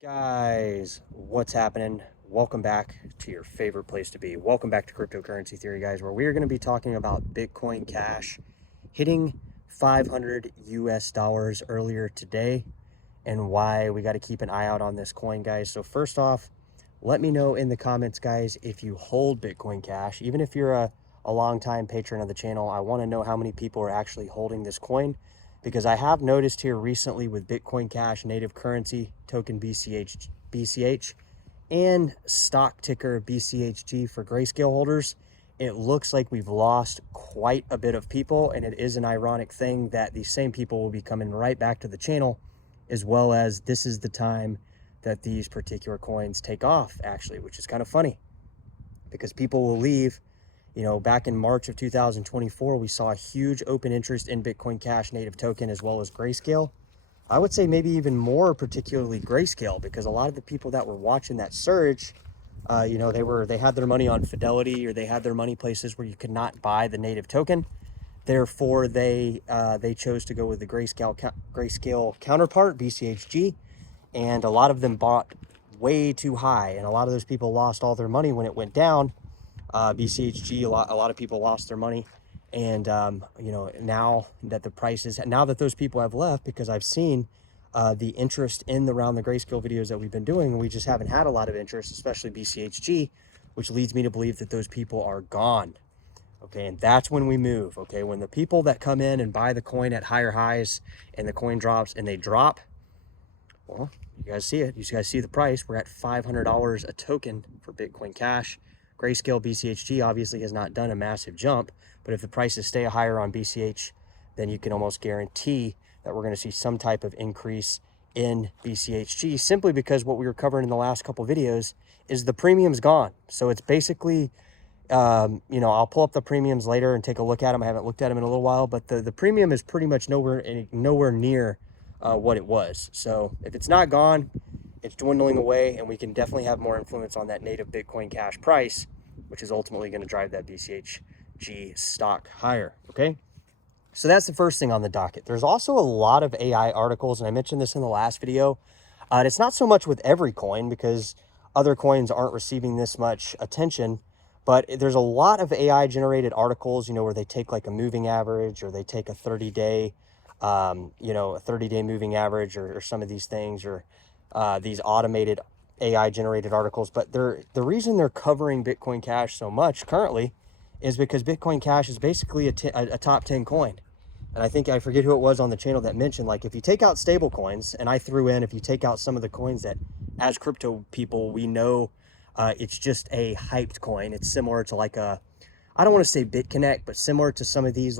Guys, what's happening? Welcome back to your favorite place to be. Welcome back to Cryptocurrency Theory, guys, where we are going to be talking about Bitcoin Cash hitting 500 US dollars earlier today and why we got to keep an eye out on this coin, guys. So, first off, let me know in the comments, guys, if you hold Bitcoin Cash. Even if you're a long-time patron of the channel, I want to know how many people are actually holding this coin, because I have noticed here recently with Bitcoin Cash native currency token BCH and stock ticker BCHG for Grayscale holders, it looks like we've lost quite a bit of people, and it is an ironic thing that these same people will be coming right back to the channel, as well as this is the time that these particular coins take off, actually, which is kind of funny because people will leave. Back in March of 2024, we saw a huge open interest in Bitcoin Cash native token as well as Grayscale. I would say maybe even more, particularly Grayscale, because a lot of the people that were watching that surge, they had their money on Fidelity, or they had their money places where you could not buy the native token. Therefore, they chose to go with the Grayscale counterpart, BCHG, and a lot of them bought way too high, and a lot of those people lost all their money when it went down. BCHG, a lot of people lost their money, and now that those people have left, because I've seen the interest around the Grayscale videos that we've been doing, and we just haven't had a lot of interest, especially BCHG, which leads me to believe that those people are gone. Okay, and that's when we move. Okay, when the people that come in and buy the coin at higher highs and the coin drops and they drop, well, you guys see it. You guys see the price. We're at $500 a token for Bitcoin Cash. Grayscale BCHG obviously has not done a massive jump, but if the prices stay higher on BCH, then you can almost guarantee that we're going to see some type of increase in BCHG, simply because what we were covering in the last couple of videos is the premium's gone. So it's basically, I'll pull up the premiums later and take a look at them. I haven't looked at them in a little while, but the premium is pretty much nowhere near what it was. So if it's not gone, it's dwindling away, and we can definitely have more influence on that native Bitcoin Cash price, which is ultimately going to drive that BCHG stock higher. Okay, so that's the first thing on the docket. There's also a lot of AI articles, and I mentioned this in the last video. And it's not so much with every coin, because other coins aren't receiving this much attention, but there's a lot of AI generated articles, where they take like a moving average, or they take a 30-day, a 30-day moving average, or some of these things, or these automated AI generated articles. But the reason they're covering Bitcoin Cash so much currently is because Bitcoin Cash is basically a top 10 coin. And I forget who it was on the channel that mentioned, like, if you take out stable coins, and I threw in, if you take out some of the coins that as crypto people, we know it's just a hyped coin. It's similar to like I don't want to say BitConnect, but similar to some of these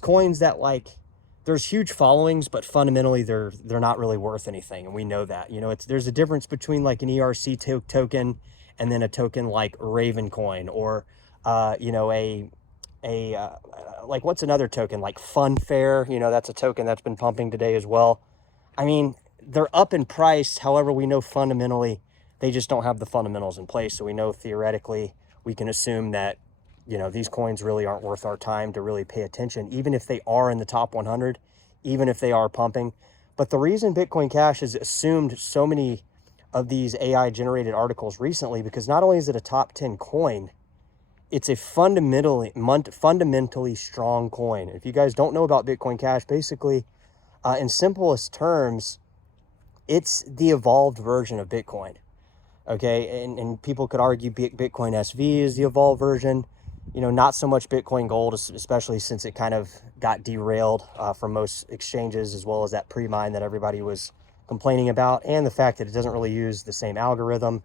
coins that, like, there's huge followings, but fundamentally they're not really worth anything, and we know that. There's a difference between like an ERC token and then a token like Raven Coin, or like, what's another token like Funfair? That's a token that's been pumping today as well. I mean, they're up in price. However, we know fundamentally they just don't have the fundamentals in place. So we know theoretically we can assume that these coins really aren't worth our time to really pay attention, even if they are in the top 100, even if they are pumping. But the reason Bitcoin Cash has assumed so many of these AI generated articles recently, because not only is it a top 10 coin, it's a fundamentally strong coin. If you guys don't know about Bitcoin Cash, basically, in simplest terms, it's the evolved version of Bitcoin. Okay, and people could argue Bitcoin SV is the evolved version. Not so much Bitcoin Gold, especially since it kind of got derailed from most exchanges, as well as that pre-mine that everybody was complaining about, and the fact that it doesn't really use the same algorithm.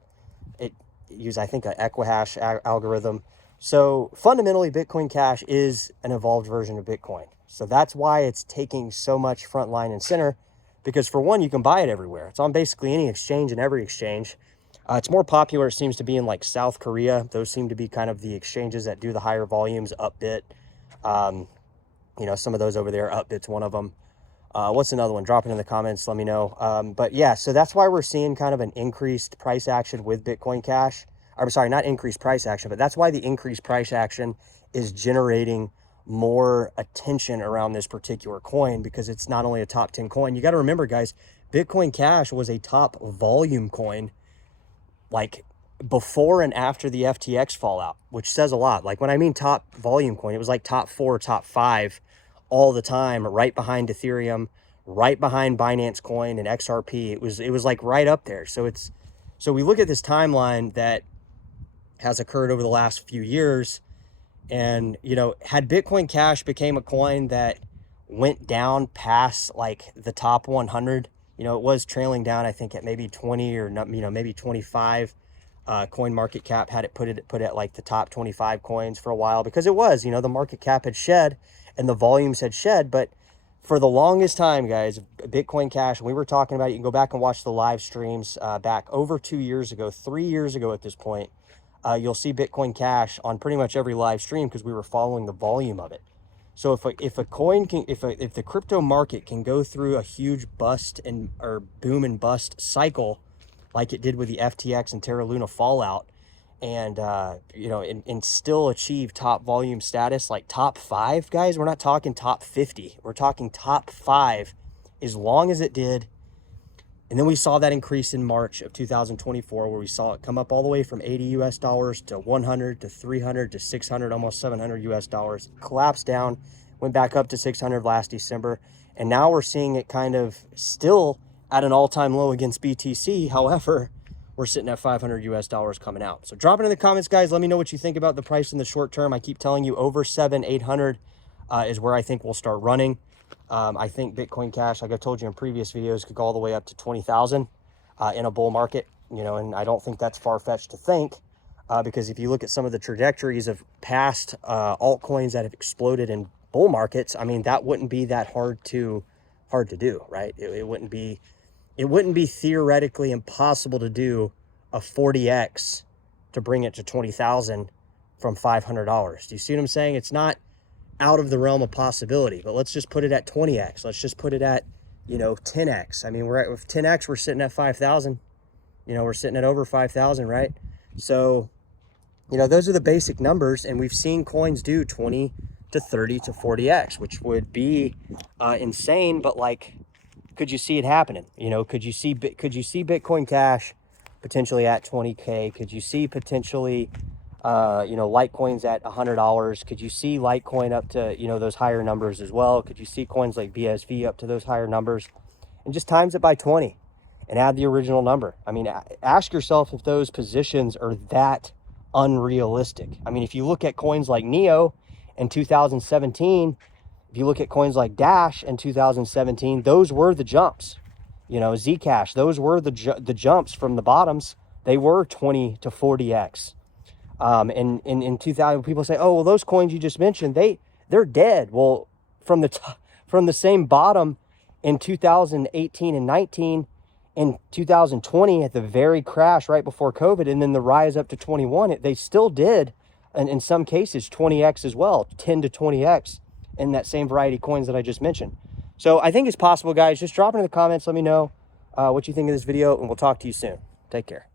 It uses, I think, an Equihash algorithm. So fundamentally, Bitcoin Cash is an evolved version of Bitcoin. So that's why it's taking so much front line and center, because for one, you can buy it everywhere. It's on basically any exchange and every exchange. It's more popular, it seems to be, in like South Korea. Those seem to be kind of the exchanges that do the higher volumes. Upbit, some of those over there. Upbit's one of them. What's another one? Drop it in the comments, let me know. But yeah, so that's why we're seeing kind of an increased price action with Bitcoin Cash. I'm sorry, not increased price action, but that's why the increased price action is generating more attention around this particular coin, because it's not only a top 10 coin. You got to remember, guys, Bitcoin Cash was a top volume coin, like before and after the FTX fallout, which says a lot. Like when I mean top volume coin, it was like top 4, top 5 all the time, right behind Ethereum, right behind Binance Coin and XRP. It was like right up there. So we look at this timeline that has occurred over the last few years, and you know, had Bitcoin Cash became a coin that went down past like the top 100, you know, it was trailing down, I think at maybe 20 or not, you know, maybe 25. Coin market cap had it put at like the top 25 coins for a while, because it was, you know, the market cap had shed and the volumes had shed. But for the longest time, guys, Bitcoin Cash, we were talking about it. You can go back and watch the live streams back over 2 years ago, 3 years ago at this point. You'll see Bitcoin Cash on pretty much every live stream because we were following the volume of it. So if a coin can, if the crypto market can go through a huge bust or boom and bust cycle, like it did with the FTX and Terra Luna fallout, and you know, and still achieve top volume status, like top 5, guys, we're not talking top 50, we're talking top 5, as long as it did. And then we saw that increase in March of 2024, where we saw it come up all the way from $80 to 100 to 300 to 600, almost $700, collapsed down, went back up to 600 last December. And now we're seeing it kind of still at an all-time low against BTC. However, we're sitting at $500 coming out. So drop it in the comments, guys. Let me know what you think about the price in the short term. I keep telling you over 700-800 is where I think we'll start running. I think Bitcoin Cash, like I told you in previous videos, could go all the way up to 20,000 in a bull market, you know, and I don't think that's far-fetched to think, because if you look at some of the trajectories of past altcoins that have exploded in bull markets, I mean, that wouldn't be that hard to do, right? It wouldn't be theoretically impossible to do a 40x to bring it to 20,000 from $500. Do you see what I'm saying? It's not out of the realm of possibility, but let's just put it at 20x. Let's just put it at, you know, 10x. I mean, with 10x, we're sitting at 5,000. You know, we're sitting at over 5,000, right? So, you know, those are the basic numbers, and we've seen coins do 20 to 30 to 40x, which would be insane. But like, could you see it happening? You know, could you see Bitcoin Cash potentially at 20K? Could you see potentially you know, Litecoin's at $100? Could you see Litecoin up to, you know, those higher numbers as well? Could you see coins like BSV up to those higher numbers? And just times it by 20 and add the original number. I mean, ask yourself if those positions are that unrealistic. I mean, if you look at coins like NEO in 2017, if you look at coins like Dash in 2017, those were the jumps. You know, Zcash, those were the jumps from the bottoms. They were 20 to 40x. And in 2000, people say, oh, well, those coins you just mentioned, they're dead. Well, from the same bottom in 2018 and 19, in 2020 at the very crash right before COVID, and then the rise up to 21, they still did, and in some cases 20x as well, 10 to 20x in that same variety of coins that I just mentioned. So I think it's possible, guys. Just drop it in the comments. Let me know what you think of this video, and we'll talk to you soon. Take care.